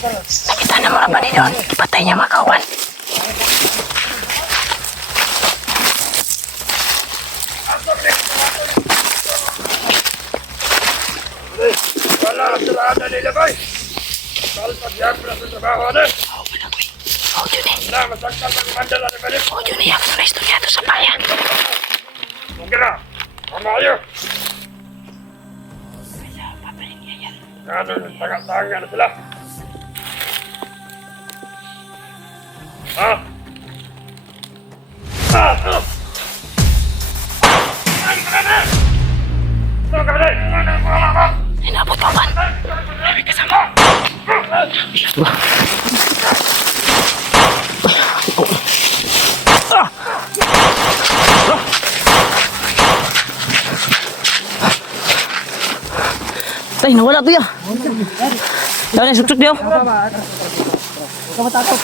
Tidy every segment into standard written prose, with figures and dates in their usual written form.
Kita na mga bani doon. Ipatay niya mga kawan. Wala sila na nilagay. Kalpag yan pala sa trabaho na. Oo, malagoy. Oo, yun eh. Wala, masaktan ng mandala na balik. Oo, yun eh. Ako na istorya ito sa bayan. Huwag na. Tama kayo. Papaling niya yan. Ano, taga-taga na sila. Ha? Inabot pa man. May kasama. Tay, nawala to ya. Daw na suksuk dia. Kamu takut.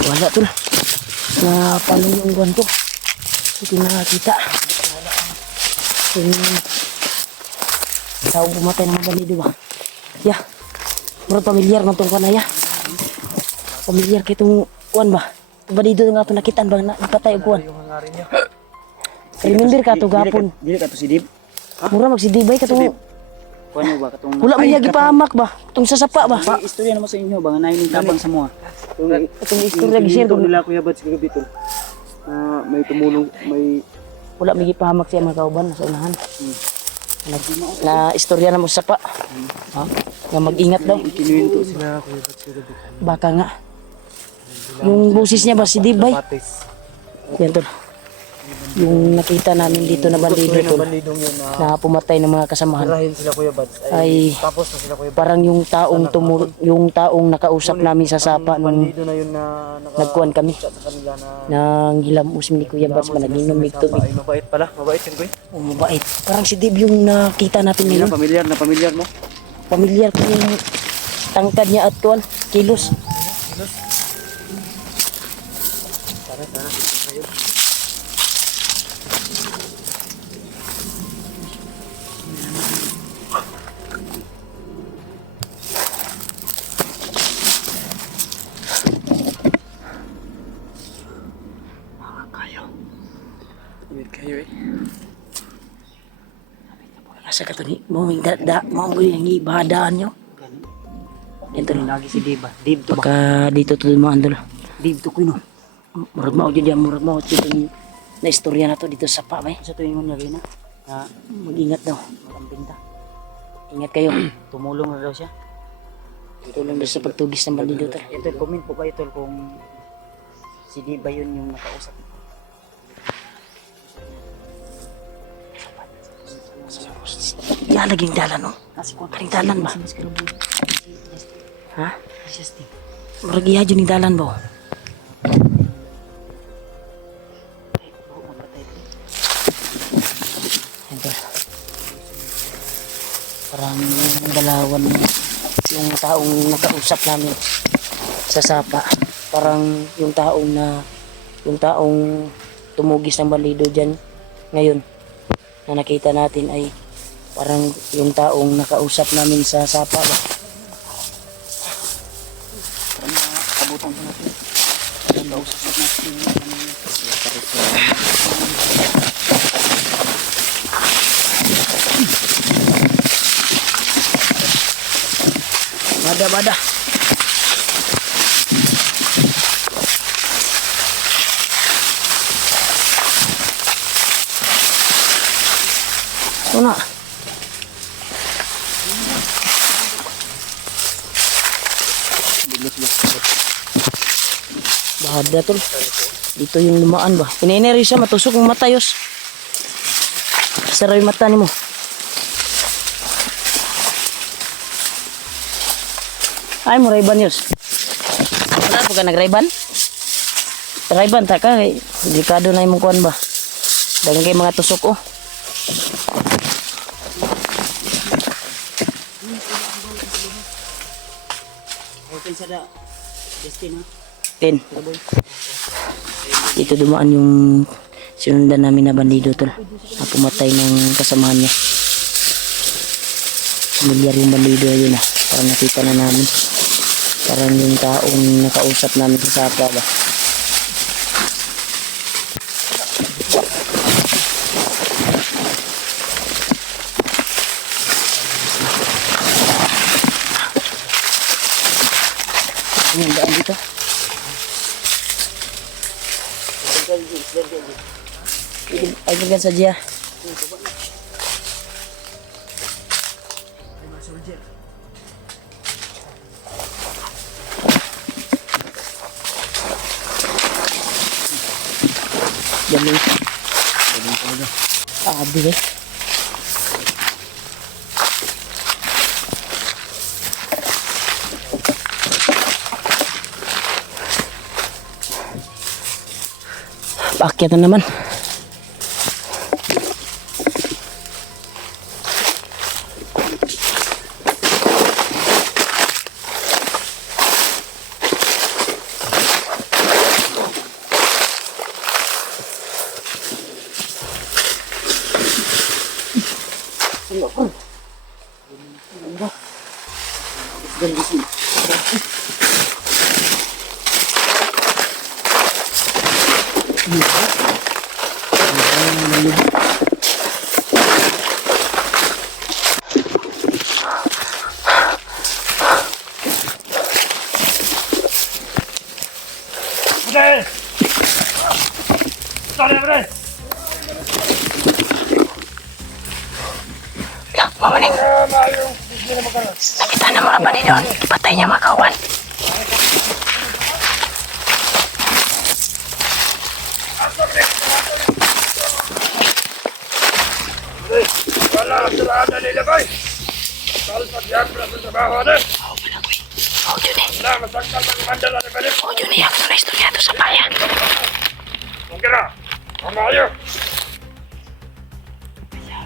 Wala to na. Na paano yung buwan ko. Hindi nakakita. Yung taong pumatay ng mga balido ba? Ya. Murag pamilyar man tong kanaya. Pamilyar kay itong kuwan ba? Itong balido nga ito nakitaan ba? Napatay ang kuwan. Remember ka ito gapon. Dili ka to si Dib. Mura magsidibay ka itong... Kuan mo ba katong Wala man yagi pahamak ba? Itong sasapa ba? istorya naman sa inyo ba nga nainin tabang sa mga. Itong istorya gishare ko. nila Kuya Bad sa gabi tol. May tumulong, may Wala may gipahamak siya mga kauban sa unahan. Na istorya na mo sa sapa. Ha? Nga mag-ingat daw. kinuwento sila Kuya Bad sa gabi. Baka nga. Yung busis niya ba si Dibay? Yan tol. Yung nakita namin dito na bandido tol. Bandidong yun na Na pumatay ng mga kasamahan. marahin sila Kuya Bad. Ay Tapos na sila Kuya Bad. parang yung taong nakausap namin sa sapa nung Bandido na yun na nagkuhan kami. sa kanila na Nang hilamos ni Kuya Bats managinom mig tubig. ay mabait pala. Mabait yun Kuya. Mabait. Parang si Dib yung nakita natin ngayon. Pamilyar mo? Pamilyar ko yung tangkad niya at kuwan, kilos. Kayo eh. Asa ka to ni mo yung ibadaan nyo. Ito no. Lagi si Dib ba? Dib to ba? Baka dito to mo andol. Dib to kuno. Murag mao jud yan, murag mao jud na istorya na to dito sa pa bay. Sa tuwing mo na Mag-ingat daw. makamping ta. Ingat kayo. Tumulong na daw siya. Tulong daw sa pagtugis ng bandido tol. Ito, comment po kayo tol kung si Dib ba yun yung nakausap. Ya laging dalan no. Karing dalan ba? Ha? Murag iya jud ni dalan ba? Ito. Parang yung dalawan yung taong nakausap namin sa sapa. Parang yung taong tumugis ng balido dyan ngayon na nakita natin ay parang yung taong nakausap namin sa sapa ba? Kabutan po natin. Kausap natin. Bada. Ito na. Bada tol. Dito yung lumaan ba? Inineri siya, matusok ng matayos. Sara yung mata ni mo. Ay mo Ray-Ban yus. Wala po ka nag-Ray-Ban? Ray-Ban ta ka, delikado na yung kuhan ba? Dagang kay mga tusok oh. Okay sa da. Destin ha. 10. Dito dumaan yung sinundan namin na bandido tol. Na pumatay ng kasamahan niya. Familiar yung bandido yun ah. Parang nakita na namin. Parang yung taong nakausap namin sa sapa ba. Ano yung daan dito? Ay, ganyan sa Jia. Galing. Galing talaga. Abi eh. Paakyat na naman. Bre! Sorry, bre! Lang, mamaning. Nakita na mga bani doon. Patay niya mga kawan. Bre! Wala sarada nila, boy! Kalpag yabra sa trabaho, ano? Oo, malagoy. Oo, yun eh. Wala, masakal magmandala na balik. Oo, yun eh. Ako na istorya ito sa bayan. Okay na, kamayo.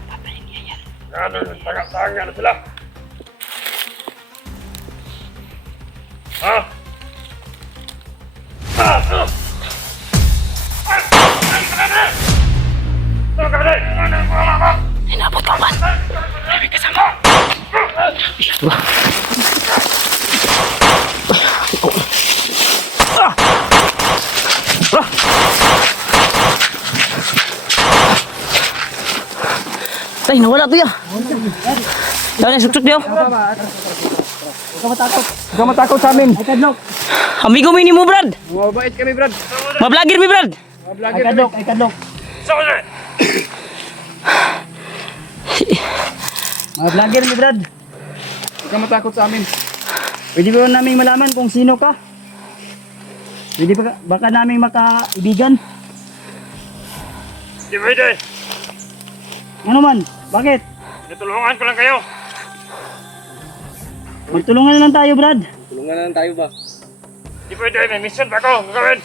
Papayin niya yan. Ano, tanga-tanga na sila. Ha? Ay, naabot pa ba? May kasama. Ito ba? Tay, nawala to ya. Dahil suksok diyo. Huwag ka matakot sa amin. Ay, kadlok. Amigo mo ini mo, Brad. Mabait kami, Brad. Mablagir mi, Brad. Ay, kadlok. Ay, kadlok. Saan ka na? Mga vlogger ni Brad. Huwag ka matakot sa amin. Pwede ba namin malaman kung sino ka? Pwede ba baka namin makaibigan? Di pwede. Ano man? Bakit? Natulungan ko lang kayo. Magtulungan na lang tayo, Brad. Di pwede, may mission pa ako. Gagawin.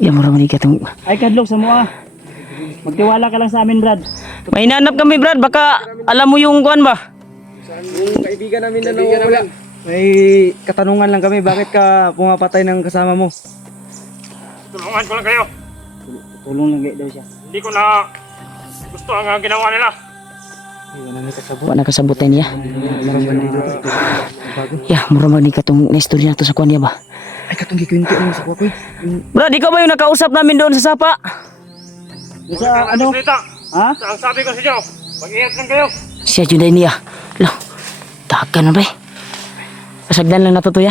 Yan mo naman ikatong... Ay, kadlok sa mua. Magtiwala ka lang sa amin, Brad. May hinanap kami, Brad. Baka alam mo yung kuan ba? Kaibigan namin na nawawala. May katanungan lang kami. Bakit ka pumapatay ng kasama mo? Tulungan ko lang kayo. Tulong lang daw siya. Hindi ko na gusto ang ginawa nila. Wa na kasabutan niya. Ya, mura man ni katong naistorya nato sa kuan niya ba? Ay, katong gikwento mo sa kwakoy. Brad, ikaw ba yung nakausap namin doon sa sapa? Sa ano? Salita. Ha? Ang sabi ko sa inyo, mag-ingat lang kayo. Siya dyan din niya. Lang, tahagan na ba eh? Pasagdan lang nato to ya.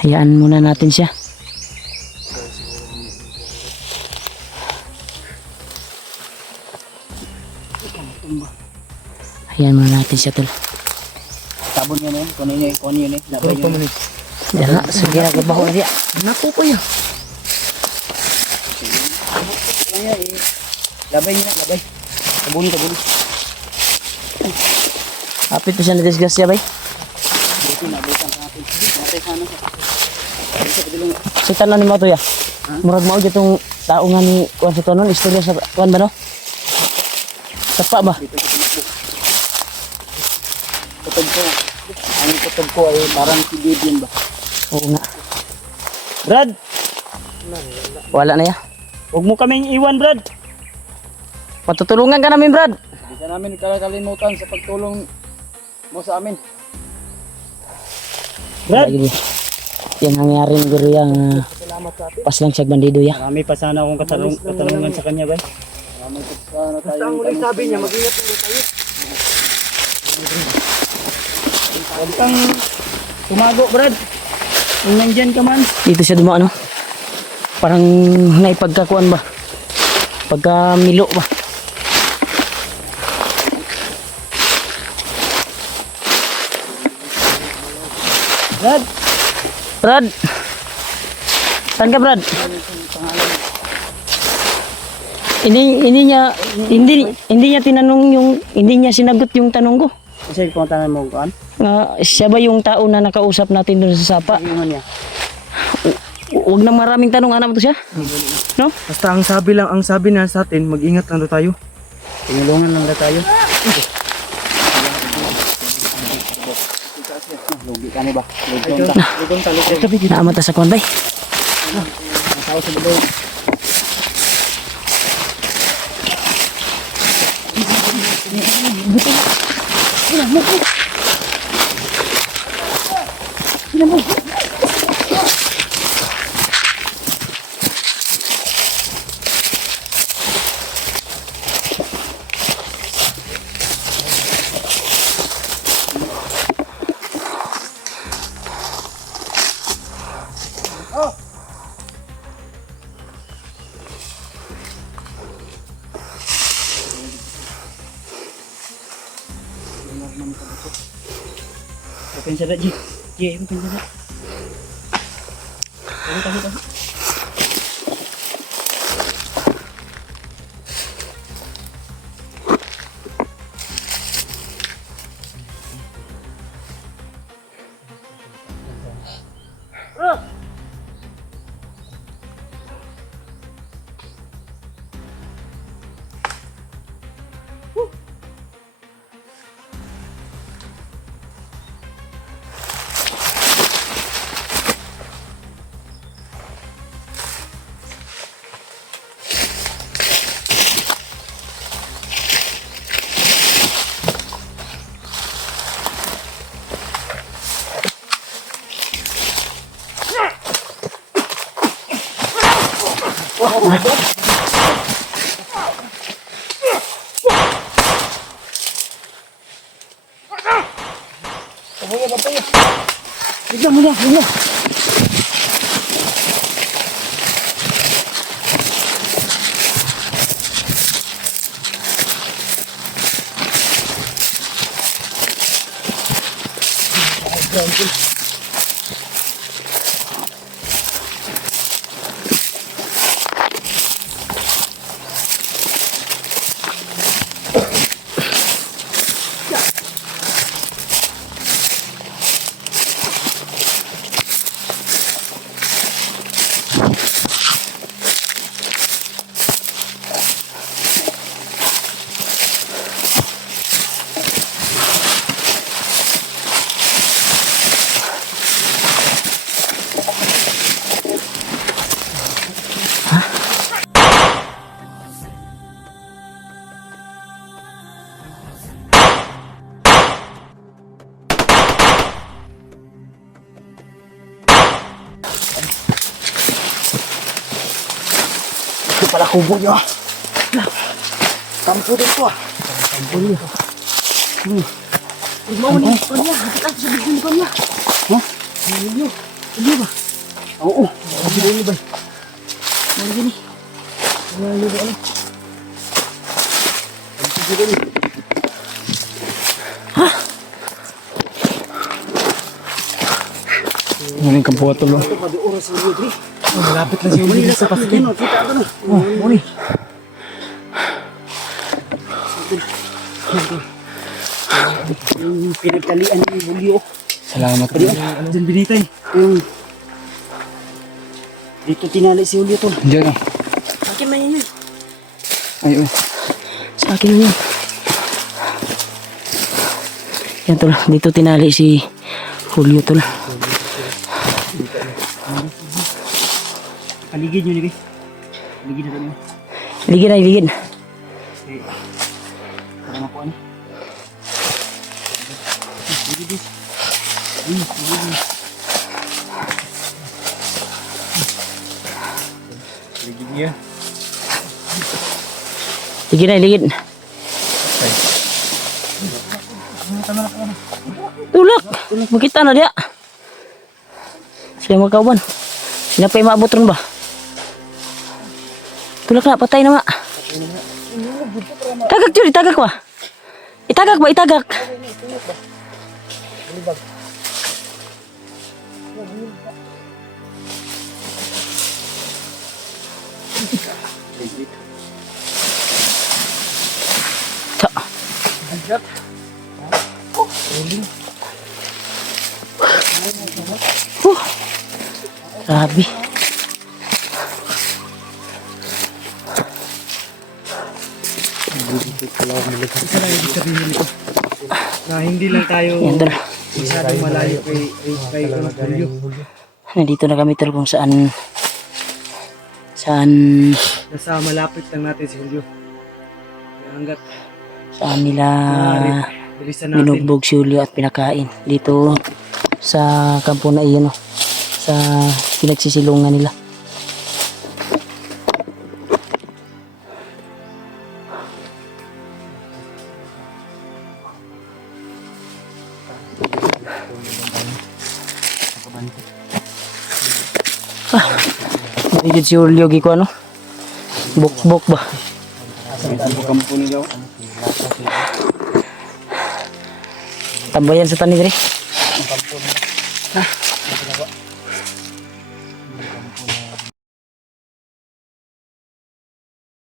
Hayaan muna natin siya. Hayaan muna natin siya tol. Tabon yun eh. Kunin yun eh. Labay yun eh. Diyan na, sige na gabaho na diya. Naku ko yun. Labay yun eh. Labay. Tabon. Kapit pa siya na disgrasya bay. Sitan na ni mo to ya. Murag mao itong tao nga ni kuan sa tonon, istorya sa kuan ba no? Sapa ba? kutob ko. Ang kutob ko ay parang si Bibian ba? Oo nga. Brad, Wala na ya. huwag mo kaming iwan, Brad. Matutulungan ka namin, Brad. Hindi ka namin kakalimutan sa pagtulong mo sa amin. Brad, Lagi. Yan nangyaring guru yang paslang siya bandido ya. marami pa sana akong katanungan sa kanya, ba? Marami pa sana tayong tanong. Sabi niya, mag-ingat tayo. Huwag kang tumago, Brad. Kung nandyan ka man. Dito siya dumaan, no? Parang naipagkakuan ba? Pagkamilo ba? Brad, Brad! Saan ka, Brad? Hindi niya tinanong yung, hindi niya sinagot yung tanong ko. kasi kung tanong mo kuan, Siya ba yung tao na nakausap natin doon sa sapa? ingon niya. Huwag nang maraming tanong, anak mo to siya? No? Basta ang sabi niya sa atin, mag-ingat lang daw tayo. Tinulungan lang na tayo. Lugi ka ba? Lugon ta, lugon. Naamata sa kwan, bay. Tao sa bulog. Open sa Ji. Ji, open sa. Bigyan mo na, bigyan. Ito pala kubo nyo. Kampo din ko. Kampo nyo. Mau ni ko niya. Kita sa bigyan ko niya. Ha? Ano? Ano ba? Oo. Ano ni ba? Ano gini? Ano ba ano? Ha? Muling kampo ato lo. Padi oras ni Rodri. Malapit lang siya ulit sa pasikin. Kita ano? Muni. Yung pinagtalian ni Julio. Salamat po. Diyan binitay. Yung dito tinali si Julio to. Diyan ah. Sa akin man yun. Ayun. Sa akin man yun. Yan tol, dito tinali si Julio tol. Paligid nyo ni guys. Paligid na kami. Iligid na, iligid. Para makuha na. Paligid niya. Iligid na, iligid. Tulak! Makita na dia. Sila magkauban. Sila pa maabot ron ba? Tulak na, patay na ma. Tagak Juri, tagak ba? Itagak ba, itagak? Ta. Grabe. Na hindi lang tayo Yan tol. masyadong malayo kay Julio. Nandito na kami tol kung saan Nasa malapit lang natin si Julio. Kaya hanggat saan nila bilisan natin. binugbog si Julio at pinakain dito sa kampo na iyon, no? Sa pinagsisilungan nila. Nagigid si Julio giko ano? Buk-buk ba? Tambayan sa tanig rin.